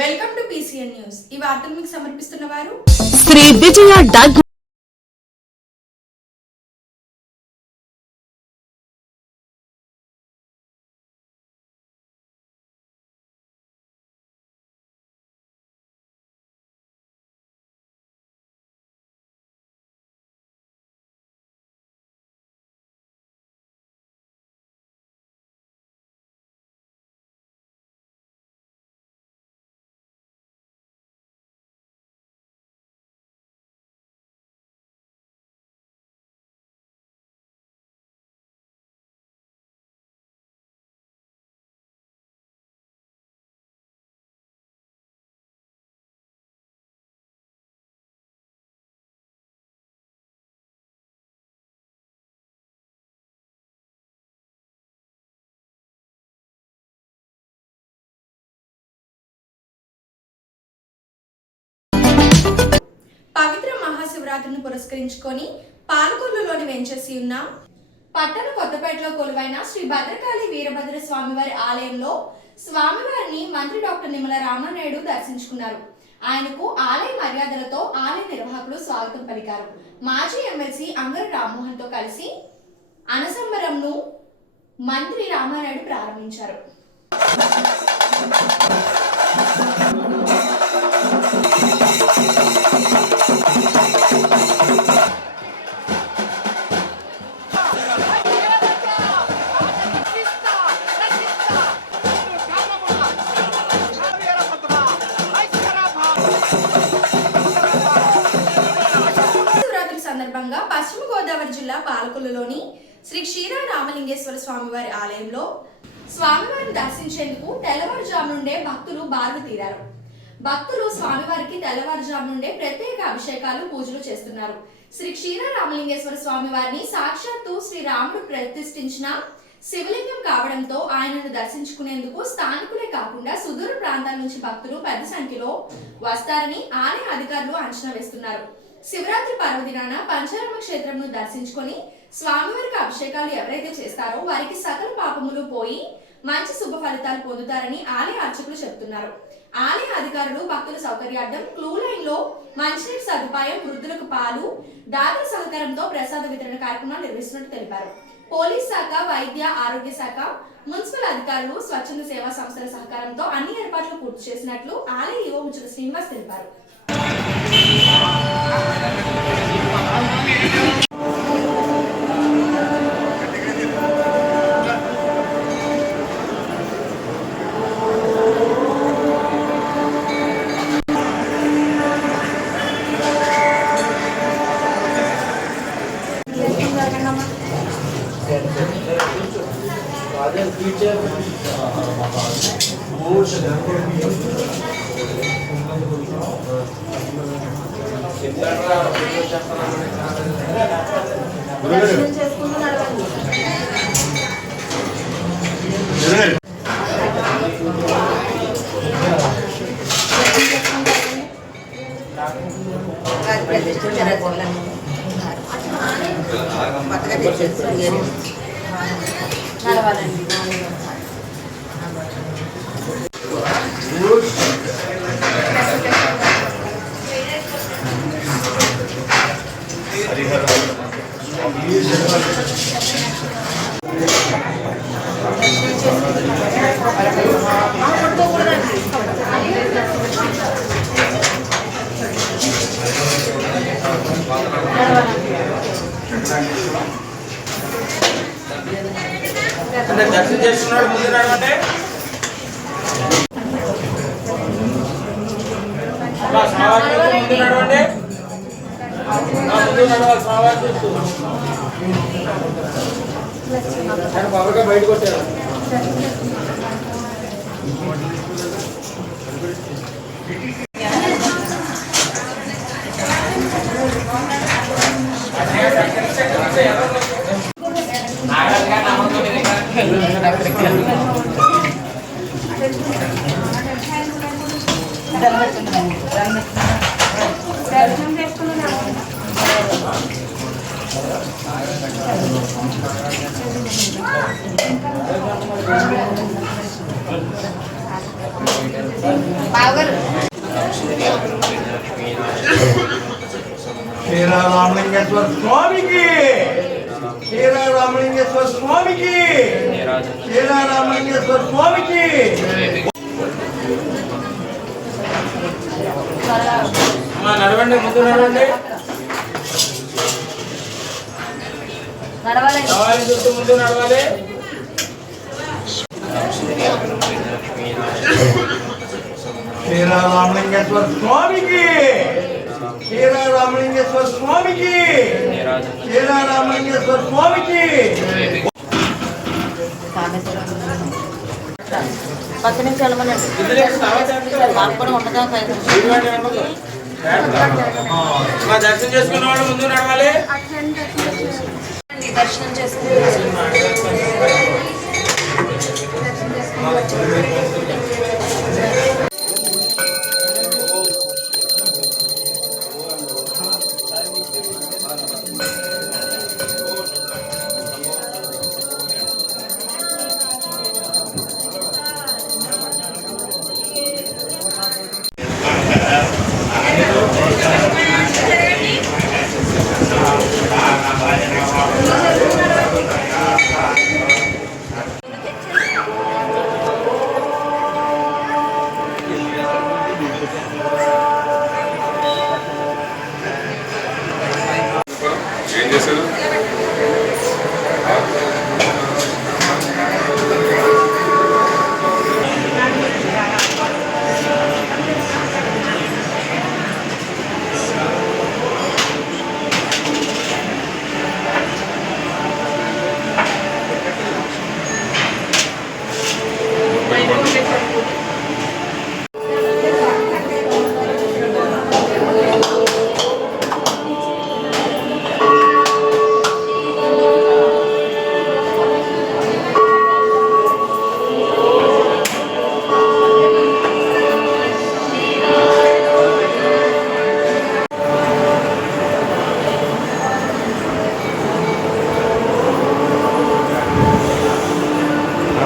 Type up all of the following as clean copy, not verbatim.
Welcome to PCN news. ఈ వార్తలు మీకు సమర్పిస్తున్న వారు శ్రీ విజయ డగ్. పవిత్ర మహాశివరాత్రిని పురస్కరించుకొని పాలకొల్లులోని వెంచేసి ఉన్న పట్టణ కొత్తపేటలో కొలువైన శ్రీ భద్రకాళి వీరభద్ర స్వామివారి ఆలయంలో స్వామివారిని మంత్రి డాక్టర్ నిమ్మల రామానాయుడు దర్శించుకున్నారు. ఆయనకు ఆలయ మర్యాదలతో ఆలయ నిర్వాహకులు స్వాగతం పలికారు. మాజీ ఎమ్మెల్సీ అంగర రామ్మోహన్ తో కలిసి అనసంబరంను మంత్రి రామానాయుడు ప్రారంభించారు. సందర్భంగా పశ్చిమ గోదావరి జిల్లా పాలకొల్లులోని శ్రీ క్షీర రామలింగేశ్వర స్వామివారి ఆలయంలో స్వామివారిని దర్శించేందుకు తెల్లవారుజాము నుండే భక్తులు బారులు తీరారు. భక్తులు స్వామివారికి తెల్లవారుజాము నుండే ప్రత్యేక అభిషేకాలు పూజలు చేస్తున్నారు. శ్రీ క్షీర రామలింగేశ్వర స్వామివారిని సాక్షాత్తు శ్రీరాముడు ప్రతిష్ఠించిన శివలింగం కావడంతో ఆయనను దర్శించుకునేందుకు స్థానికులే కాకుండా సుదూర ప్రాంతాల నుంచి భక్తులు పెద్ద సంఖ్యలో వస్తారని ఆలయ అధికారులు అంచనా వేస్తున్నారు. శివరాత్రి పర్వదినాన పంచారామ క్షేత్రంను దర్శించుకొని స్వామివారికి అభిషేకాలు ఎవరైతే చేస్తారో వారికి సకల పాపములు పోయి మంచి శుభ ఫలితాలు పొందుతారని ఆలయ అర్చకులు చెబుతున్నారు. ఆలయ అధికారులు భక్తుల సౌకర్యార్థం క్లూ లైన్ లో మంచినీటి సదుపాయం, వృద్ధులకు పాలు, దాతల సహకారంతో ప్రసాద వితరణ కార్యక్రమాలు నిర్వహిస్తున్నట్టు తెలిపారు. పోలీస్ శాఖ, వైద్య ఆరోగ్య శాఖ, మున్సిపల్ అధికారులు, స్వచ్ఛంద సేవా సంస్థల సహకారంతో అన్ని ఏర్పాట్లు పూర్తి చేసినట్లు ఆలయ ఈవో ముచ్చట శ్రీనివాస్ తెలిపారు. దర్శనం చేస్తున్నాడు. ముందు నడవంటే ముందు నడవండి, ముందు నడవాలి. స్వామివారి చూస్తూ పవర్గా బయట కొట్టారు. శ్రీరామలింగేశ్వర స్వామికి శ్రీరామలింగేశ్వర స్వామికి శ్రీరామలింగేశ్వర స్వామికి నడవండి, ముందు నడవండి. నడవాలి చుట్టూ ముందు నడవాలి. శ్రీరామలింగేశ్వర స్వామికి శ్రీరామలింగేశ్వర స్వామికి శ్రీరామలింగేశ్వర స్వామికి పక్క నుంచి వెళ్ళమనండి మాకు కూడా ఉండదా దర్శనం చేసుకున్న వాళ్ళు ముందు నడవాలి. దర్శనం చేసుకుని ఏం చేశారు?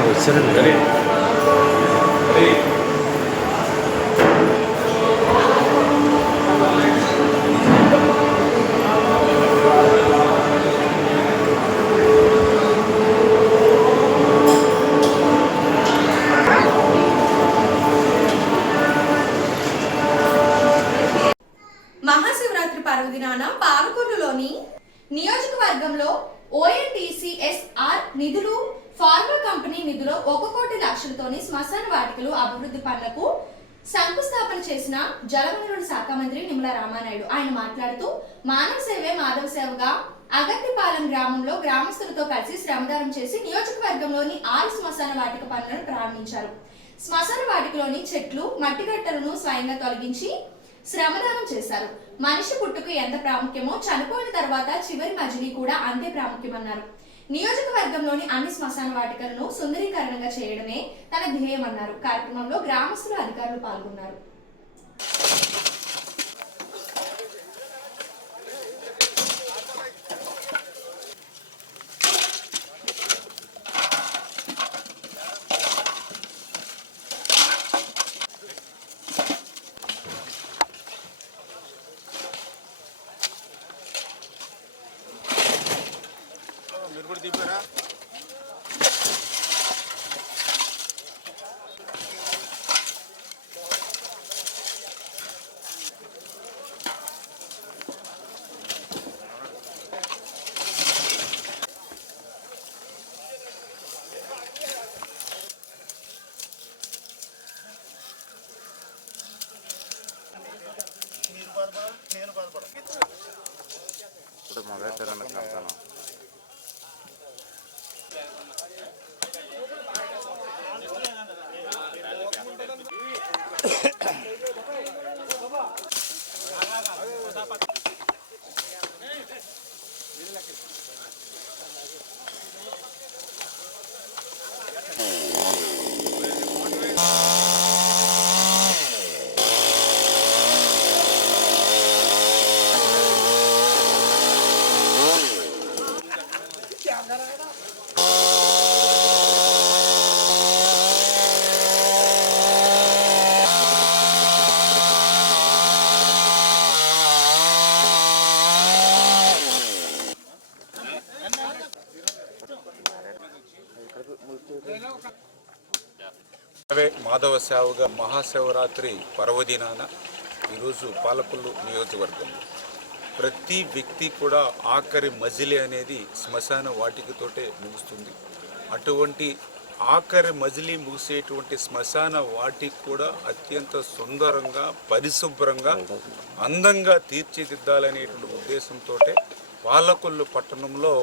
వచ్చారండి. మహాశివరాత్రి పర్వదినాన పాలకొల్లులోని నియోజకవర్గంలో ONDCSR నిధులు, ఫార్మా కంపెనీ నిధులు 1 కోటి లక్షలతోని శ్మశాన వాటికలు అభివృద్ధి పనులకు శంకుస్థాపన చేసిన జలవనరుల శాఖ మంత్రి నిమ్మల రామానాయుడు. ఆయన మాట్లాడుతూ మానవ సేవే మాధవ సేవగా అగత్తిపాలెం గ్రామంలో గ్రామస్తులతో కలిసి శ్రమదానం చేసి నియోజకవర్గంలోని 6 శ్మశాన వాటిక పనులను ప్రారంభించారు. శ్మశాన వాటికలోని చెట్లు, మట్టిగట్టలను స్వయంగా తొలగించి శ్రమదానం చేశారు. మనిషి పుట్టుకు ఎంత ప్రాముఖ్యమో చనిపోయిన తర్వాత చివరి మజిలీ కూడా అంతే ప్రాముఖ్యమన్నారు. నియోజకవర్గంలోని అన్ని శ్మశాన వాటికలను సుందరీకరణగా చేయడమే తన ధ్యేయమన్నారు. కార్యక్రమంలో గ్రామస్తులు, అధికారులు పాల్గొన్నారు. క్రైస్తవ సేవగా మహాశివరాత్రి పర్వదినాన ఈరోజు పాలకొల్లు నియోజకవర్గంలో ప్రతి వ్యక్తి కూడా ఆఖరి మజిలీ అనేది శ్మశాన వాటికతోటే ముగుస్తుంది. అటువంటి ఆఖరి మజిలీ ముగిసేటువంటి శ్మశాన వాటికి కూడా అత్యంత సుందరంగా, పరిశుభ్రంగా, అందంగా తీర్చిదిద్దాలనేటువంటి ఉద్దేశంతో పాలకొల్లు పట్టణంలో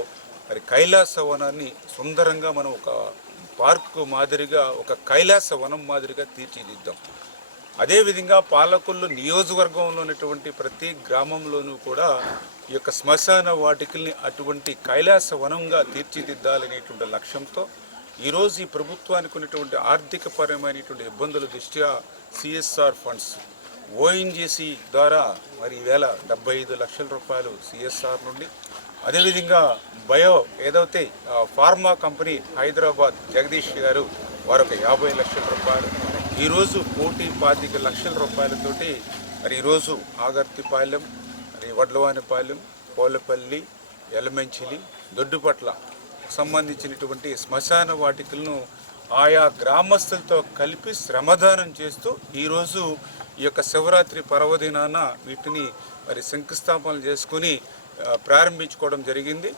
మరి కైలాస వనాన్ని సుందరంగా మనం ఒక పార్కు మాదిరిగా, ఒక కైలాస వనం మాదిరిగా తీర్చిదిద్దాం. అదేవిధంగా పాలకొల్లు నియోజకవర్గంలో ఉన్నటువంటి ప్రతి గ్రామంలోనూ కూడా ఈ యొక్క శ్మశాన వాటికల్ని అటువంటి కైలాస వనంగా తీర్చిదిద్దాలనేటువంటి లక్ష్యంతో ఈరోజు ఈ ప్రభుత్వానికి ఉన్నటువంటి ఆర్థికపరమైనటువంటి ఇబ్బందుల దృష్ట్యా సిఎస్ఆర్ ఫండ్స్ ఓఎన్జీసీ ద్వారా మరి ఈవేళ 75 లక్షల రూపాయలు సిఎస్ఆర్ నుండి, అదేవిధంగా ఏదైతే ఫార్మా కంపెనీ హైదరాబాద్ జగదీష్ గారు వారొక 50 లక్షల రూపాయలు, ఈరోజు 1,25 లక్షల రూపాయలతోటి మరి ఈరోజు ఆగర్తిపాలెం, మరి వడ్లవానిపాలెం, పోలపల్లి, ఎలమంచిలి, దొడ్డుపట్ల సంబంధించినటువంటి శ్మశాన వాటికలను ఆయా గ్రామస్తులతో కలిపి శ్రమదానం చేస్తూ ఈరోజు ఈ యొక్క శివరాత్రి పర్వదినాన వీటిని మరి శంకుస్థాపనలు చేసుకుని ప్రారంభించుకోవడం జరిగింది.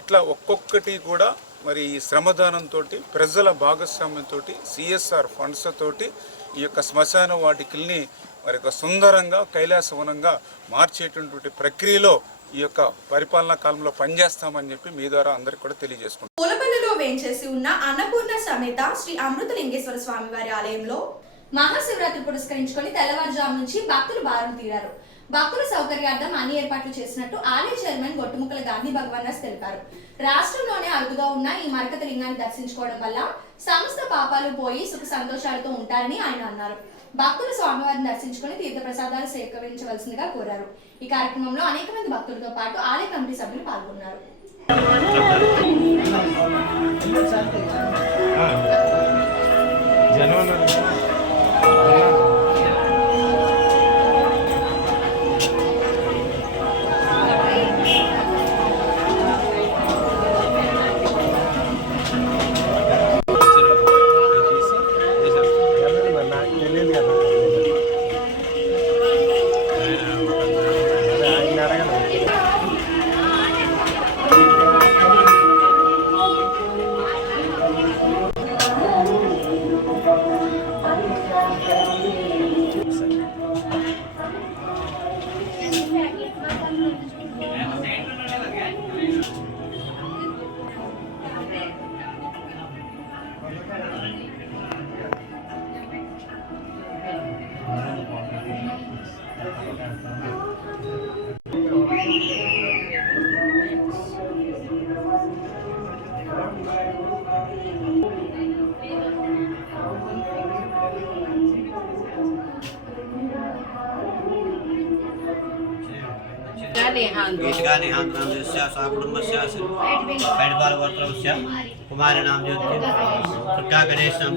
ఇట్లా ఒక్కొక్కటి కూడా మరి ఈ శ్రమదానంతో, ప్రజల భాగస్వామ్యంతో, సిఎస్ఆర్ ఫండ్స్ తోటి ఈ యొక్క శ్మశాన వాటికల్ని మరి ఒక సుందరంగా కైలాసవనంగా మార్చేటటువంటి ప్రక్రియలో ఈ యొక్క పరిపాలనా కాలంలో పనిచేస్తామని చెప్పి మీ ద్వారా అందరికి కూడా తెలియజేసుకుంటాం. పూలపల్లిలో వేంచేసి ఉన్న అన్నపూర్ణ సమేత శ్రీ అమృతలింగేశ్వర స్వామి వారి ఆలయంలో మహాశివరాత్రి పురస్కరించుకొని తెల్లవారుజాము నుంచి భక్తులు బారులు తీరారు. భక్తుల సౌకర్యార్థం అన్ని ఏర్పాట్లు చేసినట్టు ఆలయ చైర్మన్ గొట్టుముక్కల గాంధీ భగవాన్ తెలిపారు. రాష్ట్రంలోనే అరుదుగా ఉన్న ఈ మరకత లింగాన్ని దర్శించుకోవడం వల్ల సమస్త పాపాలు పోయి సుఖ సంతోషాలతో ఉంటారని ఆయన అన్నారు. భక్తులు స్వామివారిని దర్శించుకుని తీర్థ ప్రసాదాలు సేకరించవలసిందిగా కోరారు. ఈ కార్యక్రమంలో అనేక మంది భక్తులతో పాటు ఆలయ కమిటీ సభ్యులు పాల్గొన్నారు. कुमारी नाम दुर्गा गणेश नाम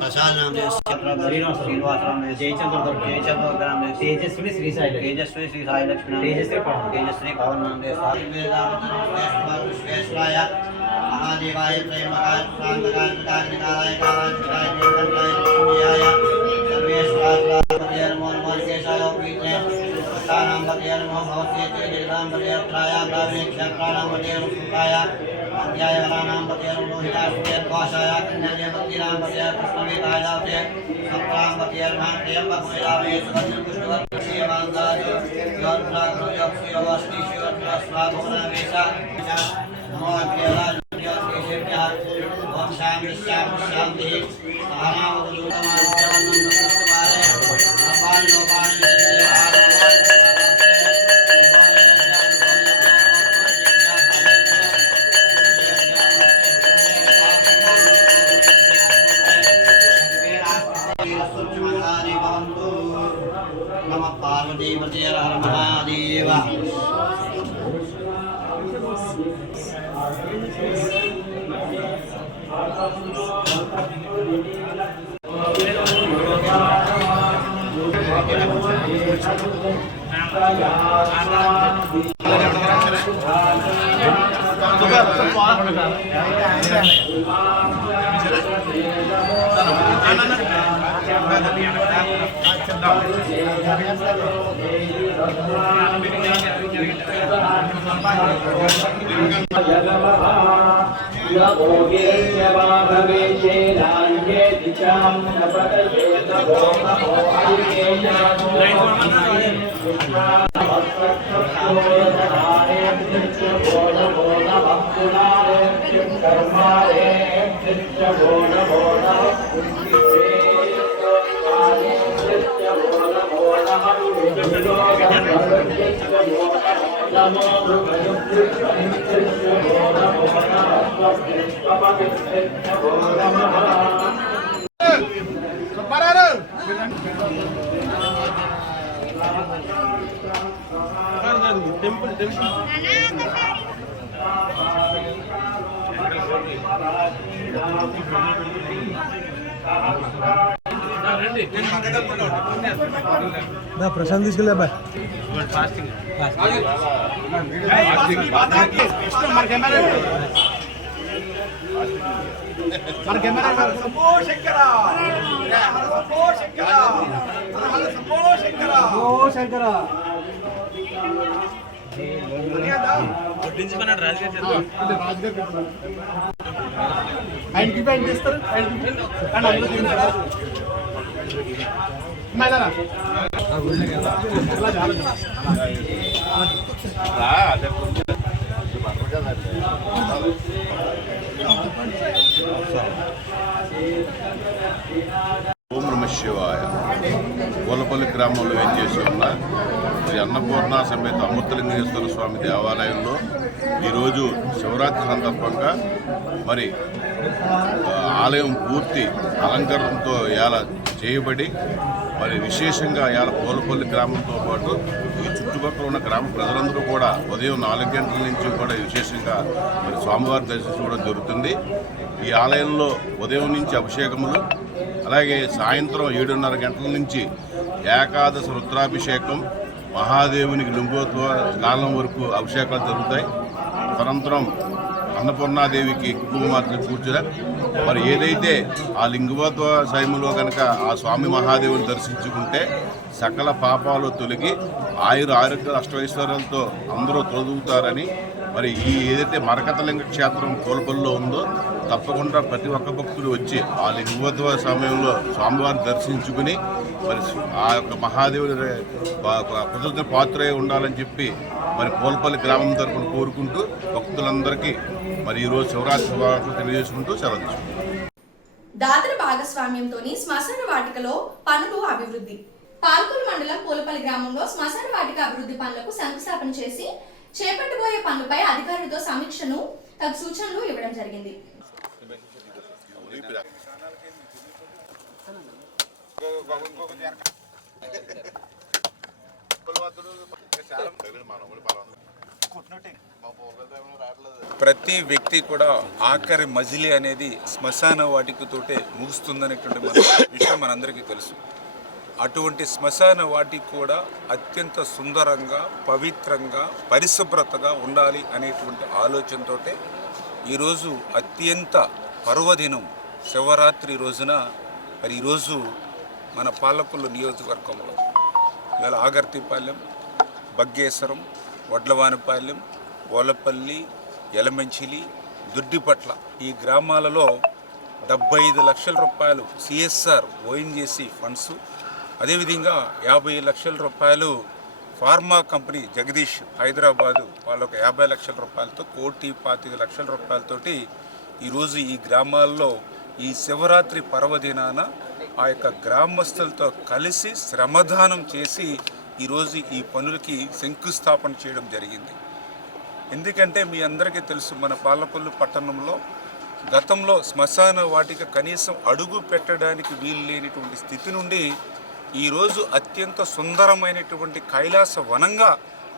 प्रसाद नाम श्रीनिवास नाम तेजस्वी श्री साई लक्ष्मी तेजस्वी भवन नाम महादेवाय प्रेमकाय शांतकाय कालाय कालाय सर्वेश्वराय नमो नमः केशव पीठे नाम बदेर नमो भवते जगदाम बदेर त्राया ग्रामे क्षत्राणाम बदेर सुखाय अध्यायवरा नाम बदेर लोहितास्तेर कोशाय कन्याय बदेराम बदेर कृष्णवेदाय दाते सप्ताम बदेर भांत्यम बकुलावे सुगंध पुष्पवत् सेवांगाज योत्रा योक्सी अवस्थि शिवत्रा स्वाभवना वेशा नमो अग्रेराज योत्केशेभ्यः ओम शांति शांति शांति आनावदूतमानन्दमानन्दमाले अपान लोपान नमः पार्वती पते हर महादेव ప్రశాంత్ తీసుకెళ్ళా బాయ్ మన కెమెరా సంభో శంకర సంభో శంకర సంభో శంకర సంభో శంకర ఆయనకి ఆయన చేస్తారు ఓం నమ శివాయ. గోలపల్లి గ్రామంలో ఏం చేసి ఉన్న శ్రీ అన్నపూర్ణ సమేత అమృతలింగేశ్వర స్వామి దేవాలయంలో ఈరోజు శివరాత్రి సందర్భంగా మరి ఆలయం పూర్తి అలంకరణతో ఇలా చేయబడి మరి విశేషంగా ఇవాళ గోలపల్లి గ్రామంతో పాటు ఈ చుట్టుపక్కల ఉన్న గ్రామ ప్రజలందరూ కూడా ఉదయం 4 గంటల నుంచి కూడా విశేషంగా మరి స్వామివారి దర్శించుకోవడం జరుగుతుంది. ఈ ఆలయంలో ఉదయం నుంచి అభిషేకములు, అలాగే సాయంత్రం 7:30 గంటల నుంచి ఏకాదశి రుద్రాభిషేకం, మహాదేవునికి లింగోత్సవ కాలం వరకు అభిషేకాలు జరుగుతాయి. తదనంతరం అన్నపూర్ణాదేవికి కుంకుమార్తెలు కూర్చుని మరి ఏదైతే ఆ లింగోత్సవ సమయంలో కనుక ఆ స్వామి మహాదేవుని దర్శించుకుంటే సకల పాపాలు తొలగి ఆరోగ్య అష్టైశ్వర్యాలతో అందరూ తొలగుతారని మరి ఈ ఏదైతే మరకతలింగ క్షేత్రం గోలపల్లిలో ఉందో తప్పకుండా ప్రతి ఒక్క భక్తుడు వచ్చి ఆ లింగోత్సవ సమయంలో స్వామివారిని దర్శించుకుని మరి ఆ యొక్క మహాదేవుని కృతజ్ఞ పాత్రే ఉండాలని చెప్పి మరి గోలపల్లి గ్రామం తరఫున కోరుకుంటూ భక్తులందరికీ మరి ఈరోజు శివరాత్రి శుభాకాంక్షలు తెలియజేసుకుంటూ సెలవు తీసుకుంటాం. దాతల భాగస్వామ్యంతోని శ్మశాన వాటికలో పనులు అభివృద్ధి. పాల్కొల్లు మండలం పూలపల్లి గ్రామంలో శ్మశాన వాటిక అభివృద్ధి పనులకు శంకుస్థాపన చేసి చేపట్టబోయే పనులపై అధికారులతో సమీక్షను తగు సూచనలు ఇవ్వడం జరిగింది. ప్రతి వ్యక్తి కూడా ఆఖరి మజిలీ అనేది శ్మశాన వాటికతోటే ముగుస్తుందనేటువంటి విషయం మనందరికీ తెలుసు. అటువంటి శ్మశాన వాటికి కూడా అత్యంత సుందరంగా, పవిత్రంగా, పరిశుభ్రతగా ఉండాలి అనేటువంటి ఆలోచనతో ఈరోజు అత్యంత పర్వదినం శివరాత్రి రోజున మరి ఈరోజు మన పాలకొల్లు నియోజకవర్గంలో ఇవాళ ఆగర్తిపాలెం, బగ్గేశ్వరం, వడ్లవానిపాలెం, ఓలపల్లి, యలమంచిలి, దుడ్డిపట్ల ఈ గ్రామాలలో 75 లక్షల రూపాయలు సిఎస్ఆర్ ఓఎన్జీసీ ఫండ్స్, అదేవిధంగా 50 లక్షల రూపాయలు ఫార్మా కంపెనీ జగదీష్ హైదరాబాదు వాళ్ళొక 50 లక్షల రూపాయలతో 1,25 లక్షల రూపాయలతోటి ఈరోజు ఈ గ్రామాల్లో ఈ శివరాత్రి పర్వదినాన ఆ యొక్క గ్రామస్తులతో కలిసి శ్రమదానం చేసి ఈరోజు ఈ పనులకి శంకుస్థాపన చేయడం జరిగింది. ఎందుకంటే మీ అందరికీ తెలుసు, మన పాలకొల్లు పట్టణంలో గతంలో శ్మశాన వాటిక కనీసం అడుగు పెట్టడానికి వీలు లేనిటువంటి స్థితి నుండి ఈరోజు అత్యంత సుందరమైనటువంటి కైలాస వనంగా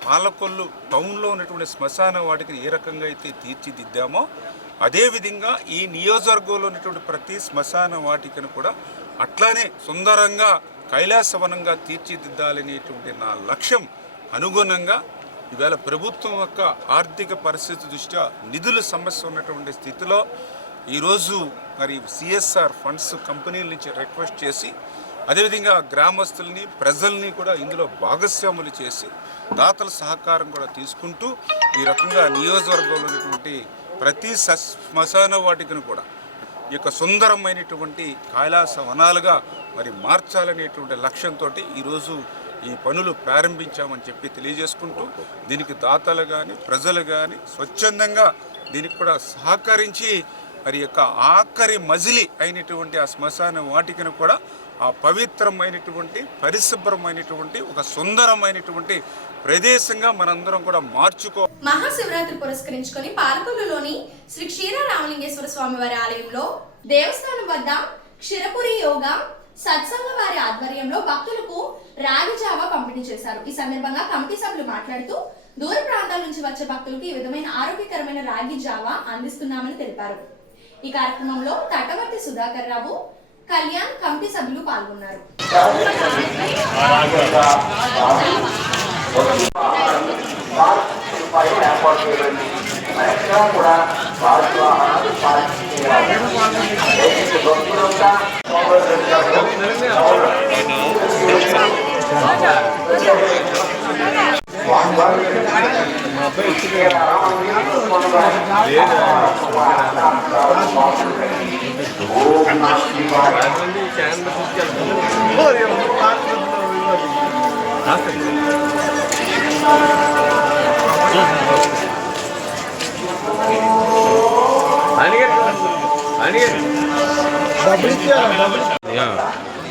పాలకొల్లు టౌన్లో ఉన్నటువంటి శ్మశాన వాటికని ఏ రకంగా అయితే తీర్చిదిద్దామో అదేవిధంగా ఈ నియోజకవర్గంలో ఉన్నటువంటి ప్రతి శ్మశాన వాటికను కూడా అట్లానే సుందరంగా కైలాసవనంగా తీర్చిదిద్దాలనేటువంటి నా లక్ష్యం అనుగుణంగా ఈవేళ ప్రభుత్వం యొక్క ఆర్థిక పరిస్థితి దృష్ట్యా నిధుల సమస్య ఉన్నటువంటి స్థితిలో ఈరోజు మరి సిఎస్ఆర్ ఫండ్స్ కంపెనీల నుంచి రిక్వెస్ట్ చేసి అదేవిధంగా గ్రామస్తుల్ని ప్రజల్ని కూడా ఇందులో భాగస్వాములు చేసి దాతల సహకారం కూడా తీసుకుంటూ ఈ రకంగా నియోజకవర్గంలో ఉన్నటువంటి ప్రతి శ్మశాన వాటికను కూడా ఈ యొక్క సుందరమైనటువంటి కైలాస వనాలుగా మరి మార్చాలనేటువంటి లక్ష్యంతో ఈరోజు ఈ పనులు ప్రారంభించామని చెప్పి తెలియజేసుకుంటూ దీనికి దాతలు కానీ ప్రజలు కానీ స్వచ్ఛందంగా దీనికి కూడా సహకరించి మరి యొక్క ఆఖరి మజిలీ అయినటువంటి ఆ శ్మశాన వాటికను కూడా ఆ పవిత్రమైనటువంటి పరిశుభ్రమైనటువంటి ఒక సుందరమైనటువంటి ప్రదేశంగా మనందరం కూడా మార్చుకో. మహాశివరాత్రి పురస్కరించుకొని పాలకొల్లులోని శ్రీ క్షీర రామలింగేశ్వర స్వామి వారి ఆలయంలో దేవస్థానం వద్ద క్షీరపురి యోగా సత్సంగ వారి ఆధ్వర్యంలో భక్తులకు రాగి జావా పంపిణీ చేశారు. ఈ సందర్భంగా కమిటీ సభ్యులు మాట్లాడుతూ దూర ప్రాంతాల నుంచి వచ్చే భక్తులకు ఈ విధమైన ఆరోగ్యకరమైన రాగి జావా అందిస్తున్నామని తెలిపారు. ఈ కార్యక్రమంలో తటవర్తి సుధాకర్ రావు, కళ్యాణ్ కమిటీ సభ్యులు పాల్గొన్నారు.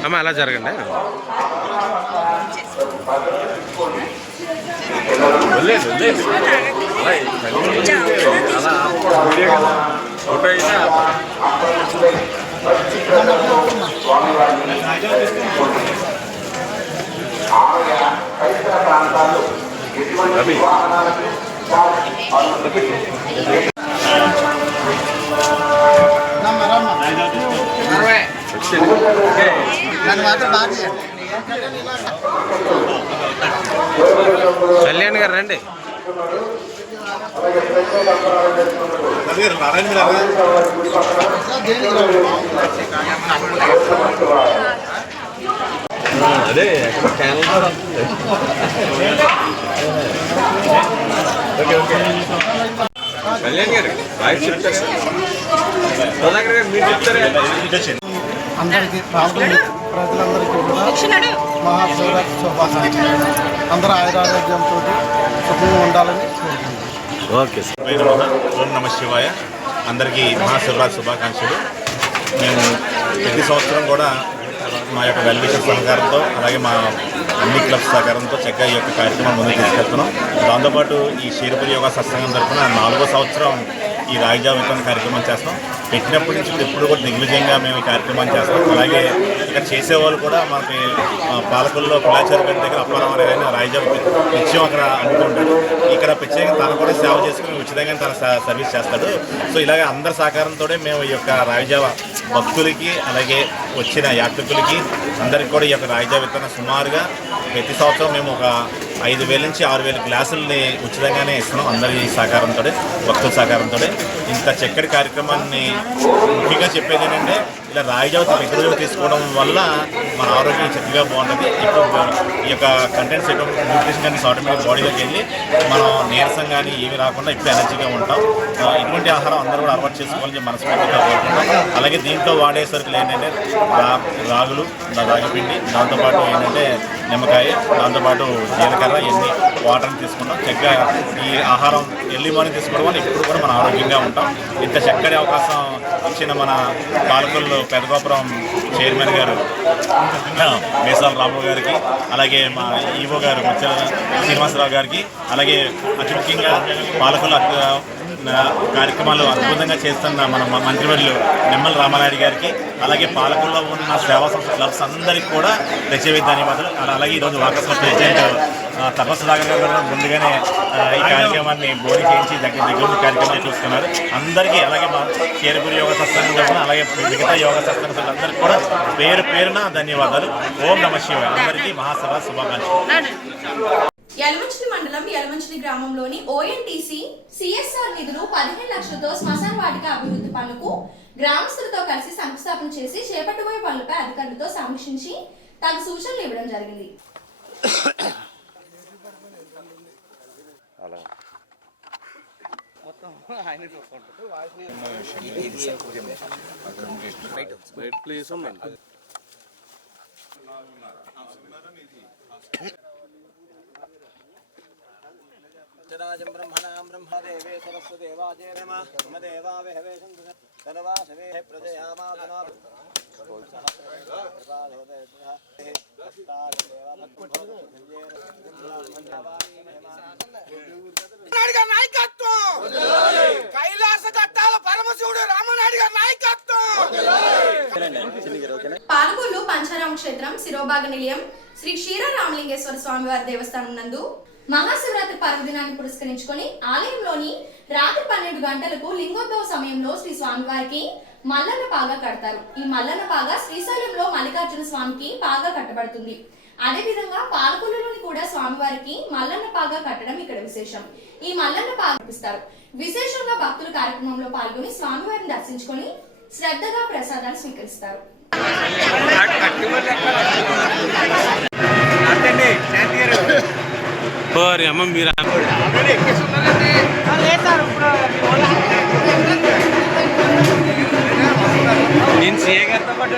అమ్మ అలా జరగండి. కళ్యాణ్ గారు రండి. అదే కళ్యాణ్ గారు బాగా చెప్తారు. మీరు చెప్తారు. అందరికీ ప్రజలందరికీ కూడా మహాశివరాత్రి శుభాకాంక్షలు. అందరూ ఆయురారోగ్యంతో సుఖంగా ఉండాలని కోరుకుంటున్నాను. Okay sir. ఓం నమః శివాయ. అందరికీ మహాశివరాత్రి శుభాకాంక్షలు. మేము ప్రతి సంవత్సరం కూడా మా యొక్క వెల్విషర్ సహకారంతో అలాగే మా అన్ని క్లబ్స్ సహకారంతో చక్కగా ఈ యొక్క కార్యక్రమం ముందుకు తీసుకెళ్తున్నాం. దాంతోపాటు ఈ క్షీరపురి యోగా సత్సంగం తరఫున 4వ సంవత్సరం ఈ రాగిజావ వితరణ కార్యక్రమం చేస్తాం. పెట్టినప్పటి నుంచి ఎప్పుడు కూడా దిగ్విజయంగా మేము ఈ కార్యక్రమాన్ని చేస్తాం. అలాగే ఇక్కడ చేసేవాళ్ళు కూడా మనకి పాలకొల్లో పిలాచారి గడ్డ దగ్గర అప్పారావు గారు రాగిజావ నిత్యం అక్కడ అమ్ముతుంటాడు. ఇక్కడ ప్రత్యేకంగా తను కూడా సేవ చేసుకుని ఉచితంగా తన సర్వీస్ చేస్తాడు. సో ఇలాగే అందరి సహకారంతో మేము ఈ యొక్క రాగిజావ భక్తులకి అలాగే వచ్చిన యాత్రికులకి అందరికీ కూడా ఈ యొక్క రాగిజావ వితరణ సుమారుగా ప్రతి సంవత్సరం మేము ఒక 5,000 నుంచి 6,000 గ్లాసులని ఉచితంగానే ఇస్తున్నాం. అందరి సహకారంతో, భక్తుల సహకారంతో. ఇంత చక్కటి కార్యక్రమాన్ని ముఖ్యంగా చెప్పేది ఏంటంటే ఇలా రాగిజావ ప్రతిరోజు తీసుకోవడం వల్ల మన ఆరోగ్యం చక్కగా బాగుంటుంది. ఇప్పుడు ఈ యొక్క కంటెంట్స్ న్యూట్రిషన్ కానీ ఆటోమేటిక్ బాడీలోకి వెళ్ళి మనం నీరసం కానీ ఏమి రాకుండా ఇప్పుడు ఎనర్జీగా ఉంటాం. ఇటువంటి ఆహారం అందరూ కూడా అలవాటు చేసుకోవాలని మనస్ఫూర్తిగా కోరుకుంటాం. అలాగే దీంట్లో వాడే సరుకులు ఏంటంటే రాగులు, రాగిపిండి, దాంతోపాటు ఏంటంటే నిమ్మకాయ, దాంతోపాటు జీలకర్ర, ఎన్ని వాటర్ని తీసుకుంటాం. చక్కగా ఈ ఆహారం ఎర్లీ మార్నింగ్ తీసుకోవడం వల్ల ఇప్పుడు కూడా మనం ఆరోగ్యంగా ఉంటాం. ఇంత చక్కటి అవకాశం ఇచ్చిన మన పాలకొల్లు పెదగోపురం చైర్మన్ గారు మేసాల రాము గారికి, అలాగే మా ఈవో గారు ముచ్చల శ్రీనివాసరావు గారికి, అలాగే అతి ముఖ్యంగా పాలకొల్లు కార్యక్రమాలు అద్భుతంగా చేస్తున్న మన మంత్రివర్యులు నిమ్మల రామానాయుడు గారికి, అలాగే పాలకొల్లో ఉన్న సేవా సంస్థ క్లబ్స్ అందరికీ కూడా ప్రత్యేక ధన్యవాదాలు. అలాగే ఈరోజు వాకర్స్ ప్రెసిడెంట్ తపస్సులాగర్ గారు ముందుగానే ఈ కార్యక్రమాన్ని బోని చేయించి దగ్గర కార్యక్రమాలు చూస్తున్నారు. అందరికీ అలాగే మా క్షీరపురి యోగ సత్సంగం తరఫున అలాగే మిగతా యోగ సత్సంగం అందరికీ కూడా పేరు పేరున ధన్యవాదాలు. ఓం నమః శివాయ. అందరికీ మహాసభ శుభాకాంక్షలు. యలమంచిలి మండలం యలమంచిలి గ్రామంలోని ఓఎన్టీసీ సిఎస్ఆర్ నిధులు 15 లక్షలతో శ్మశాన వాటిక అభివృద్ధి పనులకు గ్రామస్తులతో కలిసి శంకుస్థాపన చేసి చేపట్టబోయే పనులపై అధికారులతో సమీక్షించి తగు సూచనలు ఇవ్వడం జరిగింది. जराजं ब्रह्मणां ब्रह्मदेवे सरस्वदेवाजे नमः ब्रह्मदेवा विहवेशं सर्वासवे प्रजयामादना పాల్గొల్లు పంచారామ క్షేత్రం శిరోభాగ నిలయం శ్రీ క్షీర రామలింగేశ్వర స్వామివారి దేవస్థానం నందు మహాశివరాత్రి పర్వదినాన్ని పురస్కరించుకొని ఆలయంలోని రాత్రి 12 గంటలకు లింగోద్భవ సమయంలో శ్రీ స్వామివారికి మల్లన్న పాగా కడతారు. ఈ మల్లన్న పాగా శ్రీశైలంలో మల్లికార్జున స్వామికి పాగా కట్టబడుతుంది. అదేవిధంగా పాలకొల్లులోని కూడా స్వామివారికి మల్లన్న పాగా కట్టడం ఇక్కడ విశేషం. ఈ మల్లన్న పాగా కట్టిస్తారు. విశేషంగా భక్తులు కార్యక్రమంలో పాల్గొని స్వామివారిని దర్శించుకొని శ్రద్ధగా ప్రసాదాలు స్వీకరిస్తారు. అమ్మ మీరు నేను చేయగలతో పాటు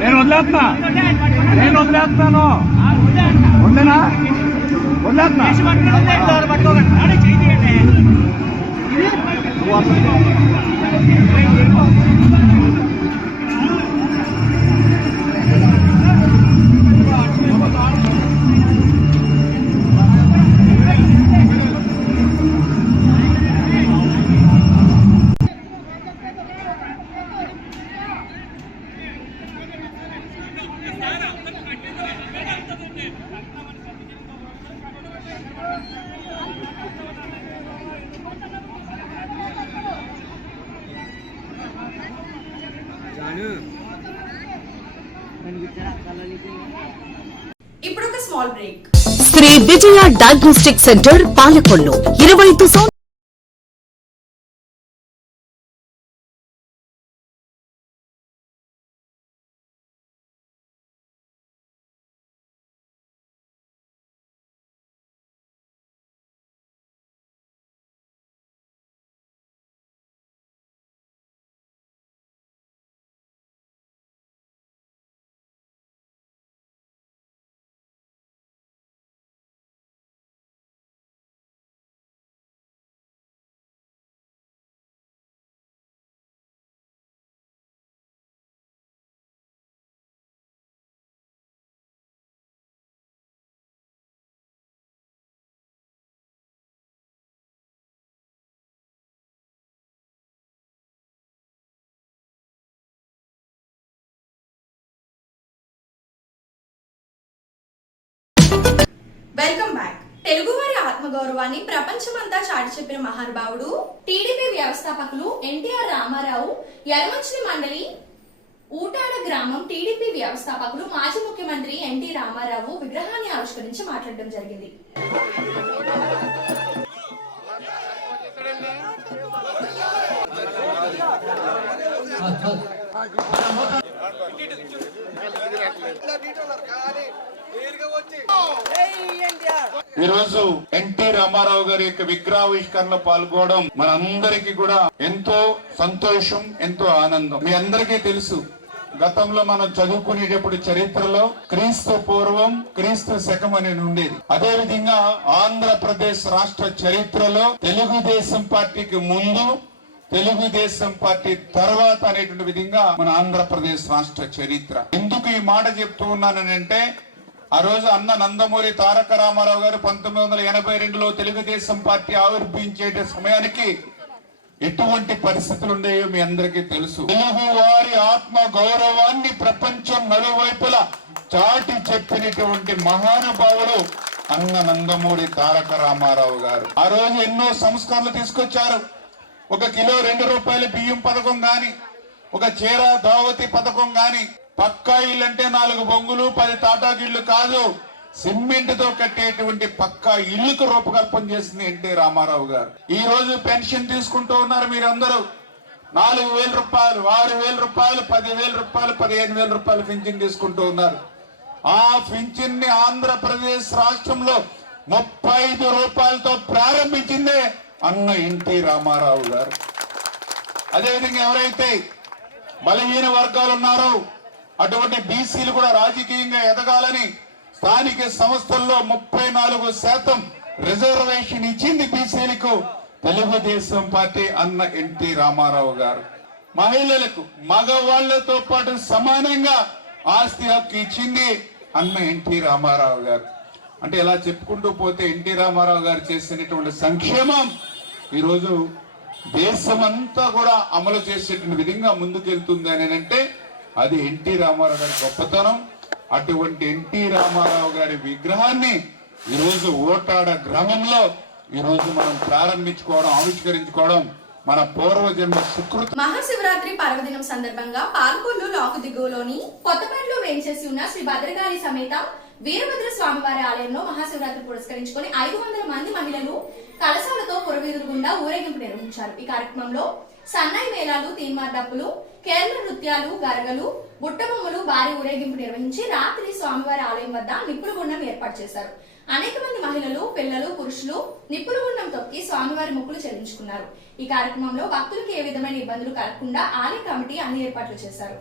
నేను వదిలేస్తున్నాను ఉండేనా ఇప్పుడు ఒక small break. Shri Vijaya diagnostic centre Palakollu 25 welcome back. తెలుగువారి ఆత్మగౌరవాన్ని ప్రపంచమంతా చాటి చెప్పిన మహానుభావుడు టీడీపీ వ్యవస్థాపకులు ఎన్టీఆర్ రామారావు యలమంచిలి మండలి ఊటాడ గ్రామం టీడీపీ వ్యవస్థాపకులు మాజీ ముఖ్యమంత్రి ఎన్టీ రామారావు విగ్రహాన్ని ఆవిష్కరించి మాట్లాడడం జరిగింది. ఈరోజు ఎన్టీ రామారావు గారి యొక్క విగ్రహావిష్కరణలో పాల్గొనడం మనందరికీ కూడా ఎంతో సంతోషం, ఎంతో ఆనందం. మీ అందరికీ తెలుసు, గతంలో మనం చదువుకునేటప్పుడు చరిత్రలో క్రీస్తు పూర్వం క్రీస్తు శకం అనేది ఉండేది. అదే విధంగా ఆంధ్రప్రదేశ్ రాష్ట్ర చరిత్రలో తెలుగుదేశం పార్టీకి ముందు, తెలుగుదేశం పార్టీ తర్వాత అనేటువంటి విధంగా మన ఆంధ్రప్రదేశ్ రాష్ట్ర చరిత్ర. ఎందుకు ఈ మాట చెప్తూ ఉన్నానంటే, ఆ రోజు అన్న నందమూరి తారక రామారావు గారు 1982లో తెలుగుదేశం పార్టీ ఆవిర్భవించే సమయానికి ఎటువంటి పరిస్థితులు ఉన్నాయో మీ అందరికీ తెలుసు. తెలుగు వారి ఆత్మ గౌరవాన్ని ప్రపంచం నలువైపులా చాటి చెప్పినటువంటి మహానుభావుడు అన్న నందమూరి తారక రామారావు గారు. ఆ రోజు ఎన్నో సంస్కరణలు తీసుకొచ్చారు. 1 కిలో 2 రూపాయల బియ్యం పథకం గాని, ఒక చీర దావతి పథకం గాని, పక్కా ఇల్లు అంటే 4 బొంగులు 10 తాటాగిళ్ళు కాదు, సిమెంట్ తో కట్టేటువంటి పక్కా ఇల్లుకు రూపకల్పన చేసింది ఎన్టీ రామారావు గారు. ఈ రోజు పెన్షన్ తీసుకుంటూ ఉన్నారు మీరందరూ. 4,000 రూపాయలు, 6,000 రూపాయలు, 10,000 రూపాయలు, 15,000 రూపాయలు పింఛన్ తీసుకుంటూ ఉన్నారు. ఆ పింఛన్ ని ఆంధ్రప్రదేశ్ రాష్ట్రంలో 35 రూపాయలతో ప్రారంభించిందే అన్న ఎన్టీ రామారావు గారు. అదేవిధంగా ఎవరైతే బలహీన వర్గాలు ఉన్నారో అటువంటి బీసీలు కూడా రాజకీయంగా ఎదగాలని స్థానిక సంస్థల్లో 34% రిజర్వేషన్ ఇచ్చింది బీసీలకు తెలుగుదేశం పార్టీ అన్న ఎన్టీ రామారావు గారు. మహిళలకు మగవాళ్లతో పాటు సమానంగా ఆస్తి హక్కు ఇచ్చింది అన్న ఎన్టీ రామారావు గారు. అంటే ఇలా చెప్పుకుంటూ పోతే ఎన్టీ రామారావు గారు చేసినటువంటి సంక్షేమం ఈరోజు దేశమంతా కూడా అమలు చేసేటువంటి విధంగా ముందుకెళ్తుంది అని అంటే అది ఎన్టీ రామారావు గారి గొప్పతనం. అటువంటి ఎన్టీ రామారావు గారి విగ్రహాన్ని ఈరోజు ఓటాడ గ్రామంలో ఈరోజు మనం ప్రారంభించుకోవడం, ఆవిష్కరించుకోవడం మన పూర్వజన్మ సుకృతి. మహాశివరాత్రి పర్వదినం సందర్భంగా పాల్కొల్లు లాకు దిగువలోని కొత్తపేటలో వేంచేసి ఉన్న శ్రీ భద్రకాళి సమేత వీరభద్ర స్వామివారి ఆలయంలో మహాశివరాత్రి పురస్కరించుకొని 500 మంది మహిళలు కలశాలతో పురవీధుల గుండా ఊరేగింపు నిర్వహించారు. ఈ కార్యక్రమంలో సన్నాయి మేళాలు, తీన్మార్ డప్పులు, కేరళ నృత్యాలు, గరగలు, బుట్టబొమ్మలు భారీ ఊరేగింపు నిర్వహించి రాత్రి స్వామివారి ఆలయం వద్ద నిప్పుల గుండం ఏర్పాటు చేశారు. అనేక మంది మహిళలు, పిల్లలు, పురుషులు నిప్పుల గుండం తొక్కి స్వామివారి మొక్కులు చెల్లించుకున్నారు. ఈ కార్యక్రమంలో భక్తులకు ఏ విధమైన ఇబ్బందులు కలగకుండా ఆలయ కమిటీ అన్ని ఏర్పాట్లు చేశారు.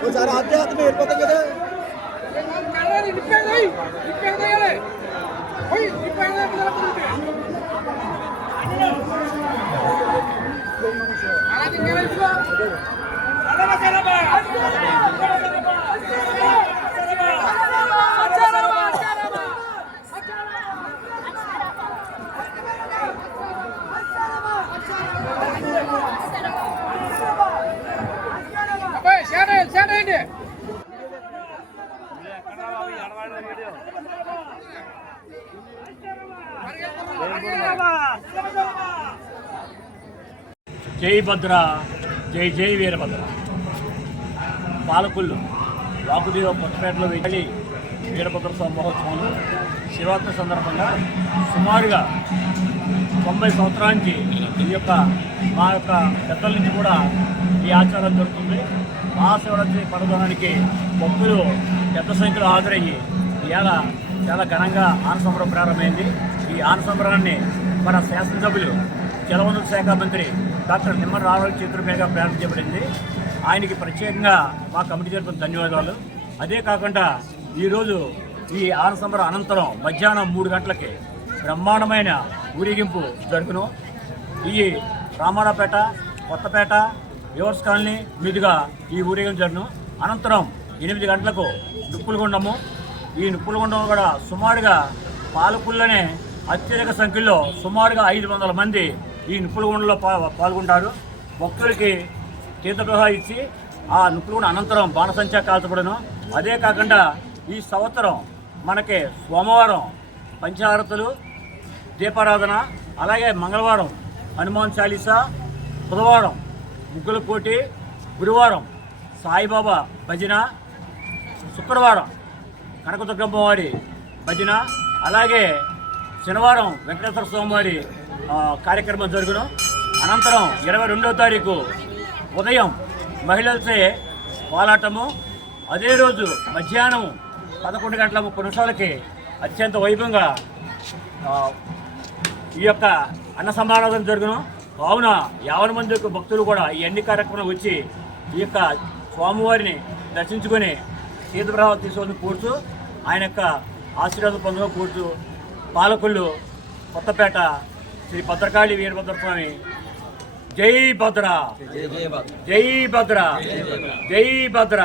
ఒకసారి ఆధ్యాత్మిక వెళ్ళిపోతాం కదా జై భద్ర, జై జై వీరభద్ర. పాలకుళ్ళు వాకుదేవ కొత్తపేటలో వెళ్ళి వీరభద్ర స్వామి మహోత్సవంలో శివరాత్రి సందర్భంగా సుమారుగా 90 సంవత్సరాల నుంచి మా యొక్క పెద్దల నుంచి కూడా ఈ ఆచారం జరుగుతుంది. మహాశివరాత్రి పర్వదినానికి భక్తులు పెద్ద సంఖ్యలో హాజరయ్యి ఇవాళ చాలా ఘనంగా ఆనసంబరం ప్రారంభమైంది. ఈ ఆనసంబరాన్ని మన శాసనసభ్యులు జలవనరుల శాఖ మంత్రి డాక్టర్ నిమ్మల రామరావు చేతుల మీదుగా ప్రారంభించబడింది. ఆయనకి ప్రత్యేకంగా మా కమిటీ తరపున ధన్యవాదాలు. అదే కాకుండా ఈరోజు ఈ ఆనసంబరం అనంతరం మధ్యాహ్నం 3 గంటలకి బ్రహ్మాండమైన ఊరేగింపు జరుగును. ఈ రామారావుపేట, కొత్తపేట, యువర్స్ కాలనీ మీదుగా ఈ ఊరేగింపు జరుగును. అనంతరం 8 గంటలకు నుప్పులగుండము. ఈ నుప్పులగుండం కూడా సుమారుగా పాలకుల్లోనే అత్యధిక సంఖ్యలో సుమారుగా 500 మంది ఈ నుప్పులగుండంలో పాల్గొంటారు. భక్తులకి తీర్థప్రసాదం ఇచ్చి ఆ నుప్పులగుండ అనంతరం బాణసంచా కాల్చబడను. అదే కాకుండా ఈ సంవత్సరం మనకి సోమవారం పంచారతులు, దీపారాధన, అలాగే మంగళవారం హనుమాన్ చాలీసా, బుధవారం ముగ్గుల పోటీ, గురువారం సాయిబాబా భజన, శుక్రవారం కనకదుర్గమ్మవారి భజన, అలాగే శనివారం వెంకటేశ్వర స్వామివారి కార్యక్రమం జరుగును. అనంతరం 22వ తారీఖు ఉదయం మహిళలచే పోరాటము. అదే రోజు మధ్యాహ్నం 11:30 అత్యంత వైభవంగా ఈ యొక్క అన్న సమారాధన జరుగును. కావున 50 మంది యొక్క భక్తులు కూడా ఈ అన్ని కార్యక్రమాలు వచ్చి ఈ యొక్క స్వామివారిని దర్శించుకొని తీర్థప్రసాదం తీసుకోవాలని కోరుతూ, ఆయన యొక్క ఆశీర్వాదం పొందడం కోరుతూ, పాలకుళ్ళు కొత్తపేట శ్రీ భద్రకాళి వీరభద్ర స్వామి జై భద్ర, జై భద్ర, జై భద్ర.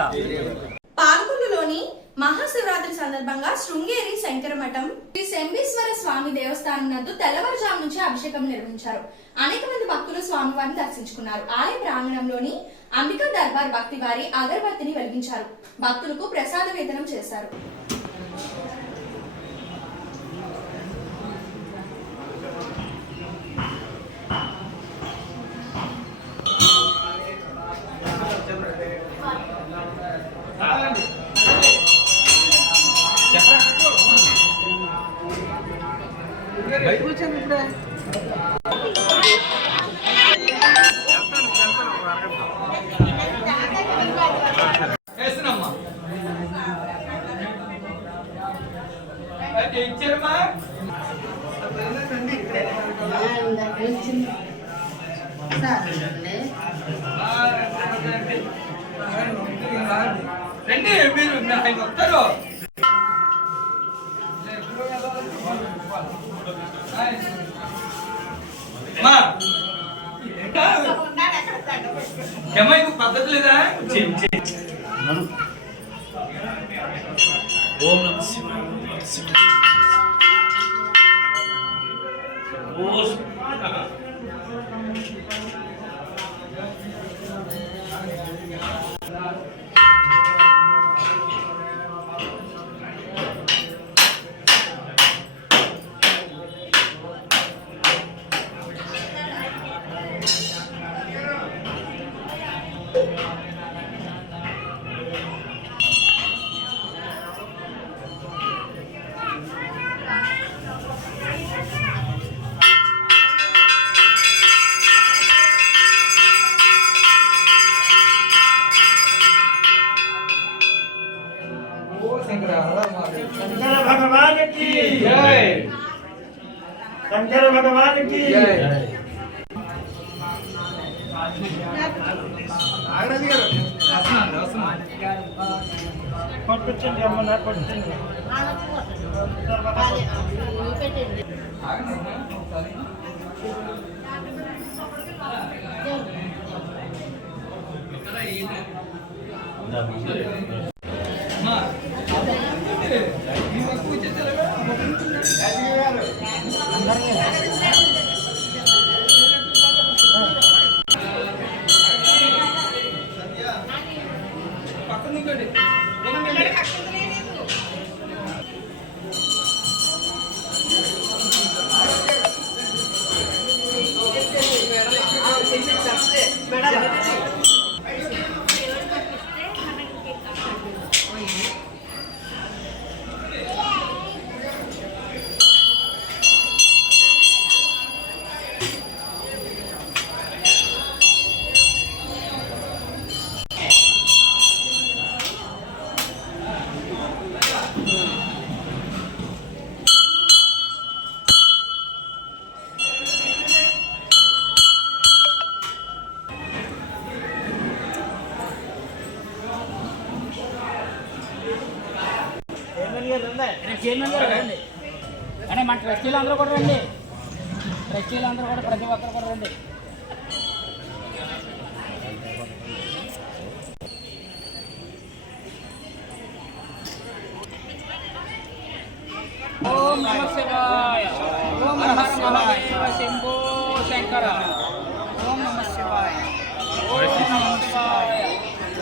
పాలకొల్లులోని మహాశివరాత్రి సందర్భంగా శృంగేరి శంకరమఠం శ్రీ శంభీశ్వర స్వామి దేవస్థానం నందు తెల్లవారుజాము నుంచి అభిషేకం నిర్వహించారు. అనేక మంది భక్తులు స్వామివారిని దర్శించుకున్నారు. ఆలయ ప్రాంగణంలోని అంబికా దర్బార్ భక్తి వారి అగరబత్తిని వెలిగించారు. భక్తులకు ప్రసాద వితరణ చేశారు. పద్ధతి లేదా? ఓం నమః శివాయ. शंकर भगवान की जय, शंकर भगवान की जय. Thank you. చైర్మన్ గారు రండి కానీ మన ట్రస్టీలు అందరూ కూడా రండి. ట్రస్టీలు అందరూ కూడా ప్రతి ఒక్కరు కూడా రండి. ఓం నమ శివాయ. ఓం నమ శివాయ. శంభో శంకర. ఓం నమ శివాయ. ఓం నమ శివాయ.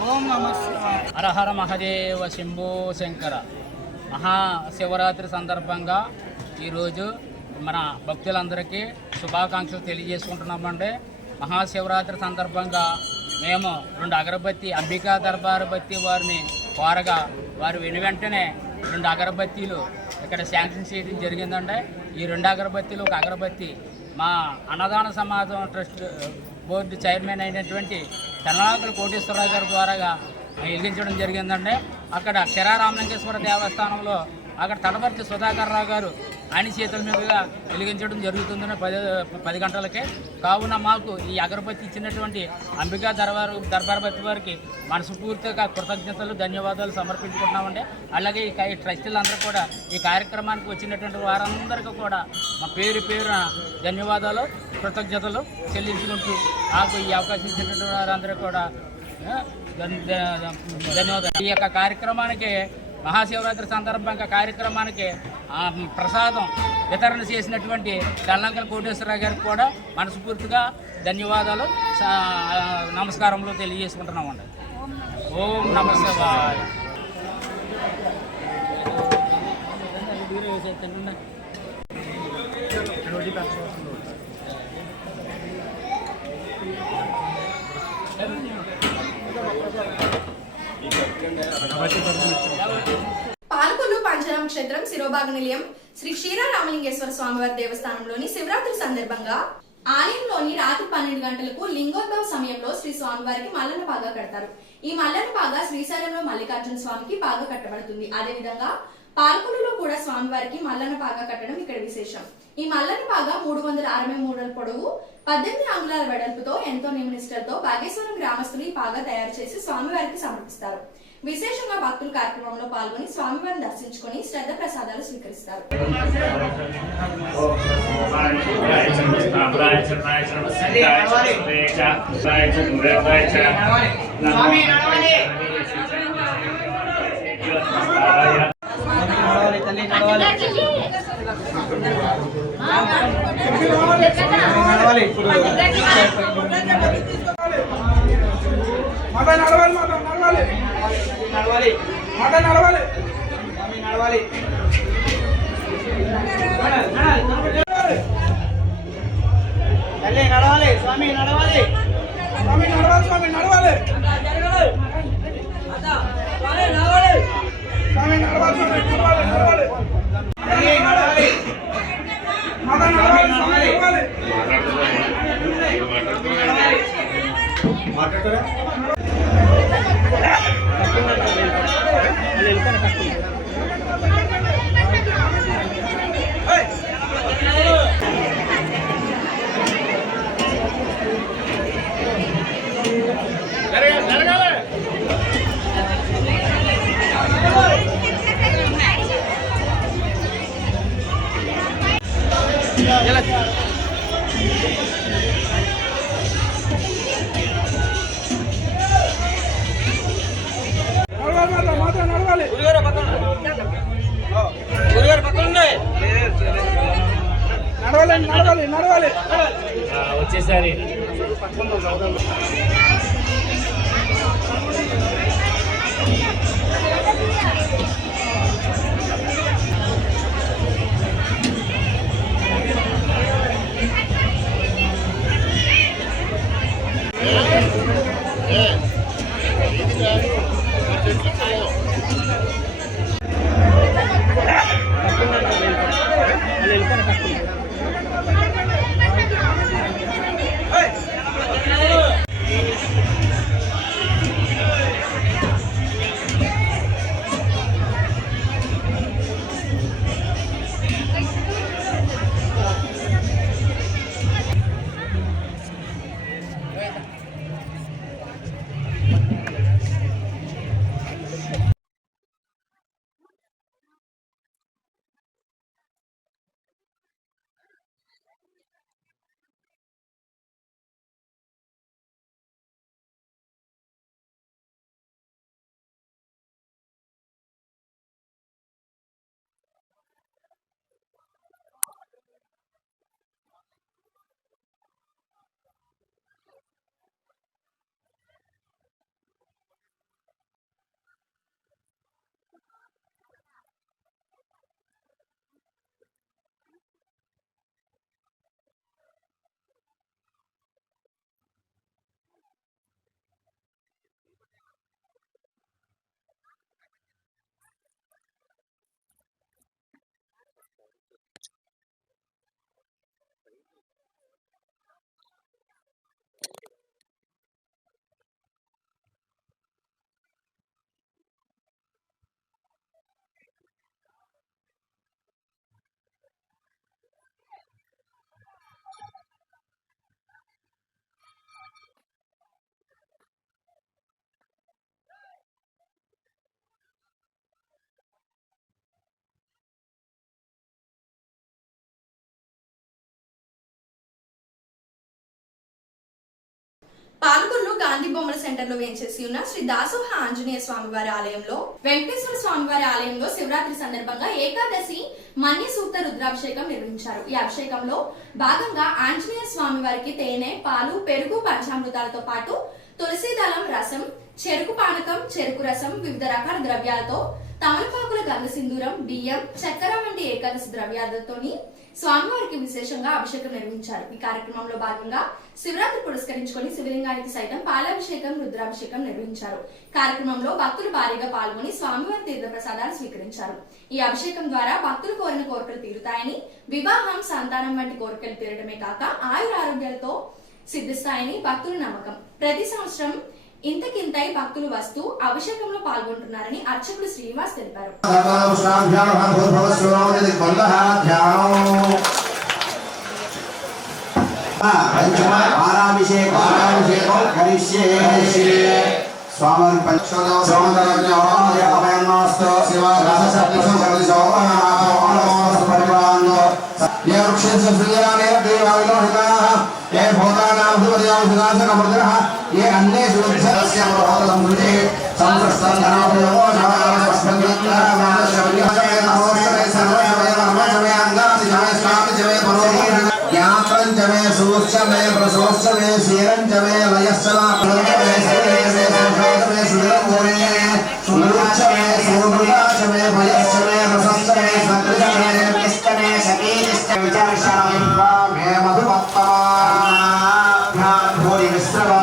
ఓం నమ శివాయ. హర హర మహాదేవ శంభో శంకర. మహాశివరాత్రి సందర్భంగా ఈరోజు మన భక్తులందరికీ శుభాకాంక్షలు తెలియజేసుకుంటున్నామండి. మహాశివరాత్రి సందర్భంగా మేము 2 అగరబత్తి అంబికా దర్బారు బత్తి వారిని కోరగా వారు వెంటనే 2 అగరబత్తీలు ఇక్కడ శాంక్షన్ చేయడం జరిగిందండి. ఈ 2 అగరబత్తీలు, ఒక అగరబత్తి మా అన్నదాన సమాజం ట్రస్ట్ బోర్డు చైర్మన్ అయినటువంటి తెనాకుల కోటేశ్వరరావు గారి ద్వారాగా వెలిగించడం జరిగిందండి. అక్కడ క్షీరారామలింగేశ్వర దేవస్థానంలో అక్కడ తడపర్తి సుధాకర్ రావు గారు ఆయన చేతుల మీదుగా వెలిగించడం జరుగుతుందని 10 గంటలకే. కావున మాకు ఈ అగరబత్తి ఇచ్చినటువంటి అంబికా దర్బార్ బత్తి వారికి మనస్ఫూర్తిగా కృతజ్ఞతలు, ధన్యవాదాలు సమర్పించుకుంటున్నామండి. అలాగే ఈ ట్రస్టీలందరూ కూడా ఈ కార్యక్రమానికి వచ్చినటువంటి వారందరికీ కూడా మా పేరున ధన్యవాదాలు, కృతజ్ఞతలు చెల్లించుకుంటూ నాకు ఈ అవకాశం ఇచ్చినటువంటి వారందరూ కూడా ధన్యవాదాలు. ఈ యొక్క కార్యక్రమానికి మహాశివరాత్రి సందర్భంగా కార్యక్రమానికి ప్రసాదం వితరణ చేసినటువంటి తెలంగాణ కోటేశ్వరరావు గారికి కూడా మనస్ఫూర్తిగా ధన్యవాదాలు, నమస్కారములు తెలియజేసుకుంటున్నామండి. ఓం నమ శివాయ. పాలకొల్లు పంచరామ క్షేత్రం శిరోభాగ నిలయం శ్రీ క్షీరారామలింగేశ్వర స్వామివారి దేవస్థానంలోని శివరాత్రి సందర్భంగా ఆలయంలోని రాత్రి 12 గంటలకు లింగోద్భవ సమయంలో శ్రీ స్వామివారికి మల్లన పాగా కడతారు. ఈ మల్లన పాగా శ్రీశైలంలో మల్లికార్జున స్వామికి పాగా కట్టబడుతుంది. అదేవిధంగా పాలకొల్లులో కూడా స్వామివారికి మల్లన పాగా కట్టడం ఇక్కడ విశేషం. ఈ మల్లన పాగా 363 పొడవు, 18 అంగుళాల వెడల్పుతో ఎంతో నియమనిష్టలతో బాగేశ్వరం గ్రామస్తులు ఈ పాగా తయారు చేసి స్వామివారికి సమర్పిస్తారు. విశేషంగా భక్తులు కార్యక్రమంలో పాల్గొని స్వామివారిని దర్శించుకొని శ్రద్ధ ప్రసాదాలు స్వీకరిస్తారు. వచ్చేసారి పాలకొల్లు గాంధీ బొమ్మల సెంటర్ లో వేంచేసి ఉన్న శ్రీ దాసోహ ఆంజనేయ స్వామివారి ఆలయంలో వెంకటేశ్వర స్వామివారి ఆలయంలో శివరాత్రి సందర్భంగా ఏకాదశి మన్య సూక్త రుద్రాభిషేకం నిర్వహించారు. ఈ అభిషేకంలో భాగంగా ఆంజనేయ స్వామివారికి తేనె, పాలు, పెరుగు, పంచామృతాలతో పాటు తులసి దళం రసం, చెరుకు పానకం, చెరుకు రసం, వివిధ రకాల ద్రవ్యాలతో తమలపాకుల గంధ సింధూరం, బియ్యం, చక్కెర వంటి ఏకాదశి ద్రవ్యాలతోని స్వామివారికి విశేషంగా అభిషేకం నిర్వహించారు. ఈ కార్యక్రమంలో భాగంగా శివరాత్రి పురస్కరించుకొని శివలింగానికి సైతం పాలాభిషేకం, రుద్రాభిషేకం నిర్వహించారు. కార్యక్రమంలో భక్తులు భారీగా పాల్గొని స్వామివారి తీర్థ ప్రసాదాలు స్వీకరించారు. ఈ అభిషేకం ద్వారా భక్తులు కోరిన కోరికలు తీరుతాయని, వివాహం, సంతానం వంటి కోరికలు తీరడమే కాక ఆయురారోగ్యాలతో సిద్ధిస్తాయని భక్తుల నమ్మకం. ప్రతి సంవత్సరం ఇంతకింతై భక్తులు వస్తూ అభిషేకంలో పాల్గొంటున్నారని అర్చకుడు శ్రీనివాస్ తెలిపారు. ये अन्य सुरक्षस्य समृद्धि संप्रस्थान धनोपयोगो नवस्पंदना मानसवल्य जय नमोस्तरे सर्वजय नमः अंगासि जय स्वाति जय परोहि ज्ञातं जय सूक्ष्मय प्रसोक्ष्मय सीरं जय लयस्सला प्रलय जय सुखय सुरंजय सुलक्षय सुरुदाचय भयस्सय रसंसय संकृतय निष्कने सतीष्ट विचारशाय मे मधुपत्तमा भोरि विश्रवा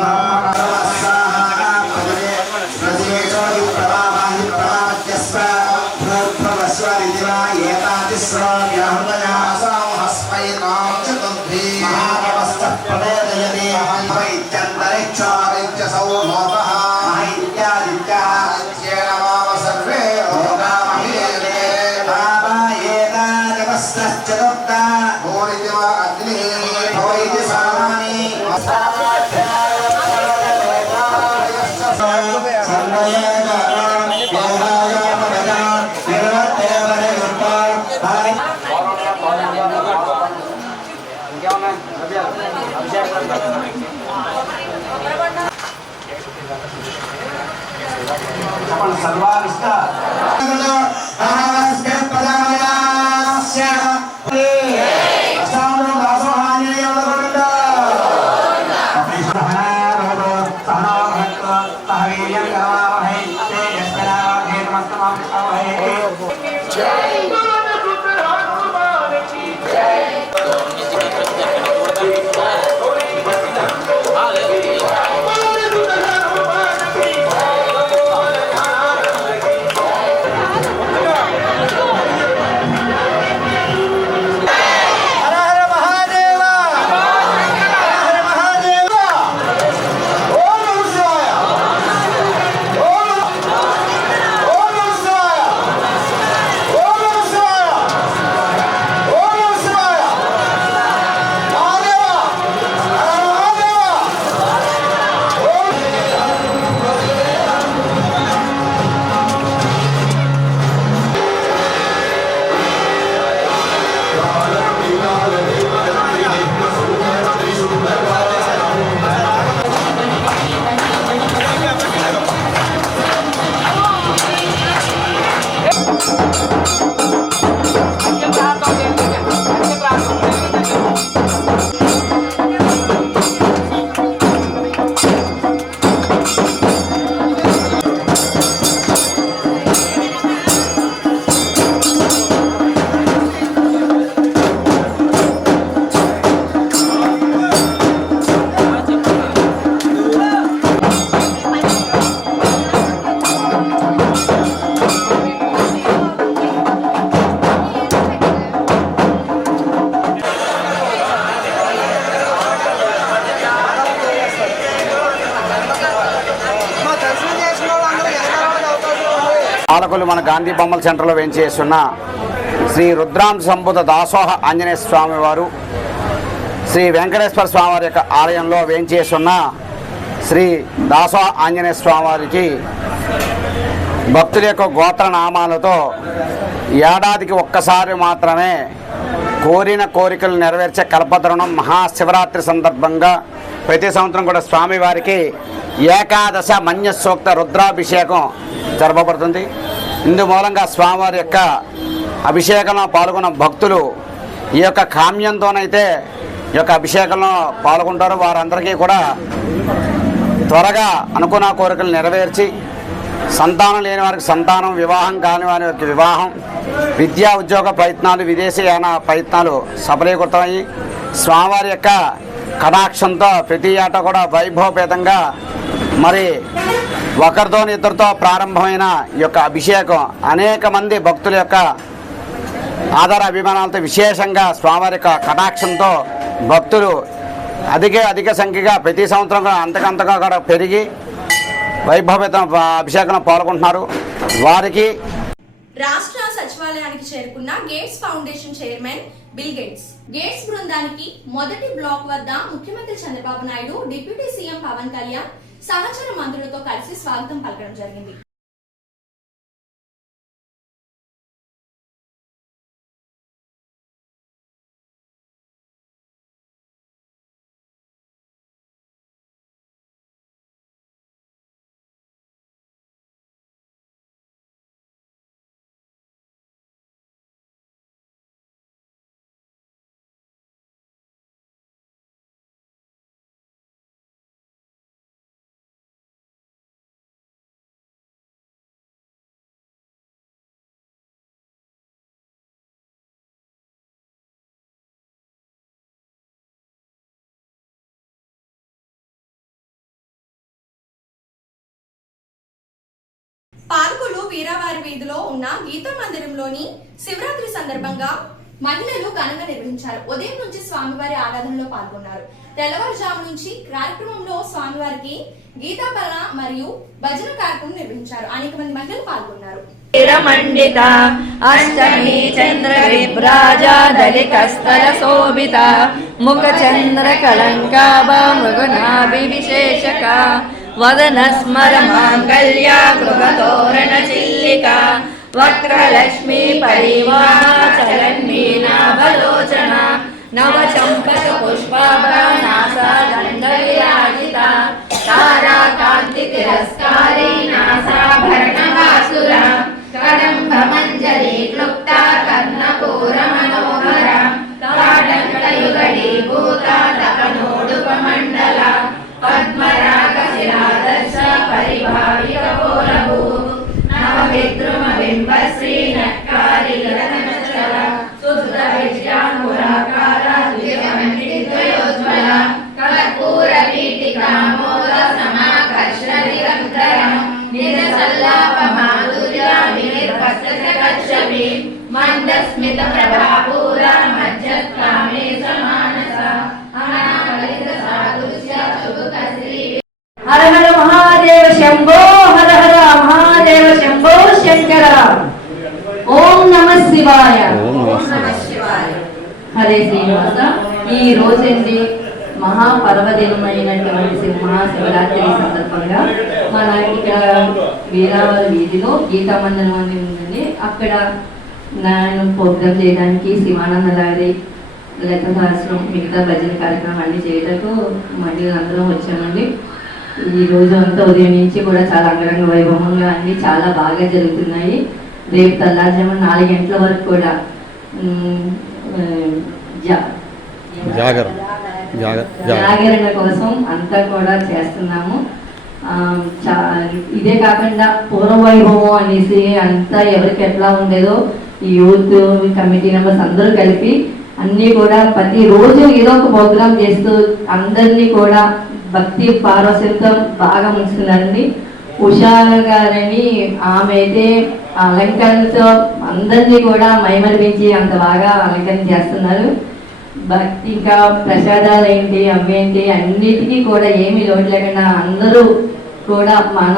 పాలకొల్లు మన గాంధీ బొమ్మల సెంటర్లో వేంచేస్తున్న శ్రీ రుద్రాంశ సంబుధ దాసోహ ఆంజనేయ స్వామి వారు శ్రీ వెంకటేశ్వర స్వామివారి యొక్క ఆలయంలో వేంచేస్తున్న శ్రీ దాసోహ ఆంజనేయ స్వామివారికి భక్తుల యొక్క గోత్ర నామాలతో ఏడాదికి ఒక్కసారి మాత్రమే కోరిన కోరికలు నెరవేర్చే కల్పతరుణం మహాశివరాత్రి సందర్భంగా ప్రతి సంవత్సరం కూడా స్వామివారికి ఏకాదశ మన్య సూక్త రుద్రాభిషేకం జరపబడుతుంది. ఇందు మూలంగా స్వామివారి యొక్క అభిషేకంలో పాల్గొన్న భక్తులు ఈ యొక్క కామ్యంతోనైతే ఈ యొక్క అభిషేకంలో పాల్గొంటారు. వారందరికీ కూడా త్వరగా అనుకున్న కోరికలు నెరవేర్చి సంతానం లేని వారికి సంతానం, వివాహం కాని వారికి వివాహం, విద్యా ఉద్యోగ ప్రయత్నాలు, విదేశీయాన ప్రయత్నాలు సఫలీకృతమయ్యి స్వామివారి యొక్క కటాక్షంతో ప్రతి ఏటా కూడా వైభవపేతంగా మరి ఒకరితో ఇద్దరితో ప్రారంభమైన ఈ యొక్క అభిషేకం అనేక మంది భక్తుల యొక్క ఆధార అభిమానాలతో విశేషంగా స్వామివారి యొక్క కటాక్షంతో భక్తులు అధిక సంఖ్యగా ప్రతి సంవత్సరం అంతకంతగా కూడా పెరిగి వైభవపేత అభిషేకంలో పాల్గొంటున్నారు. వారికి రాష్ట్ర సచివాలయానికి చేరుకున్న gates foundation chairman bill gates. Gates బృందానికి మొదటి బ్లాక్ వద్ద ముఖ్యమంత్రి చంద్రబాబు నాయుడు, డిప్యూటీ సీఎం పవన్ కళ్యాణ్ సహచర మంత్రులతో కలిసి స్వాగతం పలకడం జరిగింది. పాలకొల్లు వీరావారి వీధిలో ఉన్న గీతా మందిరంలోని శివరాత్రి సందర్భంగా మహిళలు ఘనంగా నిర్వహించారు. ఉదయం నుంచి స్వామివారి ఆరాధనలో పాల్గొన్నారు. తెల్లవారుజాము నుంచి కార్యక్రమంలో స్వామివారికి గీతాపరణ మరియు భజన కార్యక్రమం నిర్వహించారు. అనేక మంది మహిళలు పాల్గొన్నారు. మండిత అష్టమి చంద్ర విభ్రాజా దళితస్థల శోభిత ముఖ చంద్ర కళంకాభ మృగనాభి విశేషక వదన స్మర మాంగళ్య గృహతోరణ చిల్లిక వక్రలక్ష్మీ పరివాహ చలన్మీనాభలోచన నవ చంపక పుష్పాభరణాసాదండ విరాజిత తారా కాంతి తిరస్కారీ నాసాభరణవాసుర కదంబ మంజరీ క్లుప్త కర్ణపూర మనోహర తాటంకయుగడీభూత తపనోడుపమండల పద్మరాగ శిలాదర్శ పరిభావిక పోలభూ నవవిద్రుమ బింబ శ్రీ నక్కారి రతనచల సుధ విద్యాంబురాకార ద్వయోజ్వల కర్పూర వీటికామోద సమాకర్ష నిరంతరం నిరసల్లాప మాధుర్య వినిర్పస్తకచ్చవి మందస్మిత ప్రభాపూర మధ్యస్థామే సమానస అనామలిత సాధుస్య సుభుత శ్రీ హర హర మహాదేవ శంభో హర హర మహాదేవ శంభో శంకర. ఓం నమః శివాయ. హరే శ్రీనివాస. ఈ రోజండి మహాపర్వదినమైనటువంటి మహాశివరాత్రి సందర్భంగా మన ఇక్కడ వీరావారి వీధిలో గీతా మందిరం అని ఉందండి. అక్కడ నేను ప్రోగ్రామ్ చేయడానికి శివానంద లారీ లలిత సహస్రం మిగతా భజన కార్యక్రమం అన్ని చేయటకు మహిళలందరం వచ్చామండి. ఈ రోజు అంతా ఉదయం నుంచి కూడా చాలా అంగరంగ వైభవంగా అన్ని చాలా బాగా జరుగుతున్నాయి. రేపు తెల్లారుజామున 4 గంటల వరకు కూడా జాగరణ కోసం అంతా కూడా చేస్తున్నాము. ఇదే కాకుండా పూర్వ వైభవం అనేసి అంతా ఎవరికి ఎట్లా ఉండేదో ఈ యూత్ కమిటీ మెంబర్స్ అందరూ కలిపి అన్నీ కూడా ప్రతిరోజు ఏదో ఒక ప్రోగ్రాం చేస్తూ అందరినీ కూడా భక్తి పారవశ్యంతో బాగా ముంచుతున్నారండి. ఉషా గారని ఆమె అయితే అలంకరణతో అందరినీ కూడా మైమరిపించి అంత బాగా అలంకరణ చేస్తున్నారు. భక్తి ఇంకా ప్రసాదాలు ఏంటి అవేంటి అన్నిటికీ కూడా ఏమీ లోటు లేకుండా అందరూ కూడా మన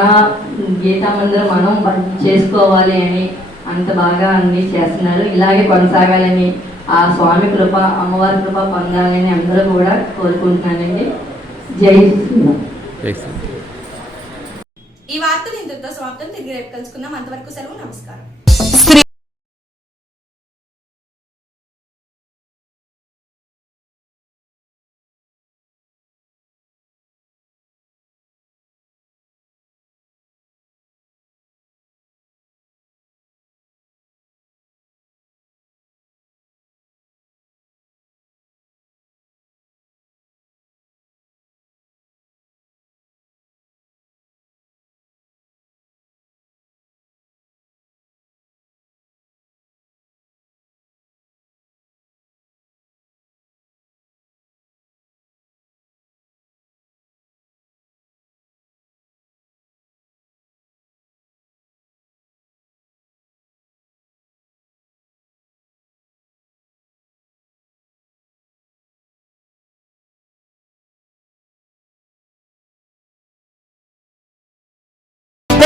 గీతా మందిరం మనం చేసుకోవాలి అని అంత బాగా అన్ని చేస్తున్నారు. ఇలాగే కొనసాగాలని ఆ స్వామి కృప అమ్మవారి కృప పొందాలని అందరూ కూడా కోరుకుంటున్నానండి. జై శ్రీరామ్. ఈ వార్తలు ఇంతటితో సమాప్తం. తిరిగి రేపు కలుసుకుందాం. అంతవరకు సెలవు. నమస్కారం.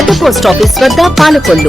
పాత పోస్ట్ ఆఫీస్ వద్ద పాలకొల్లు.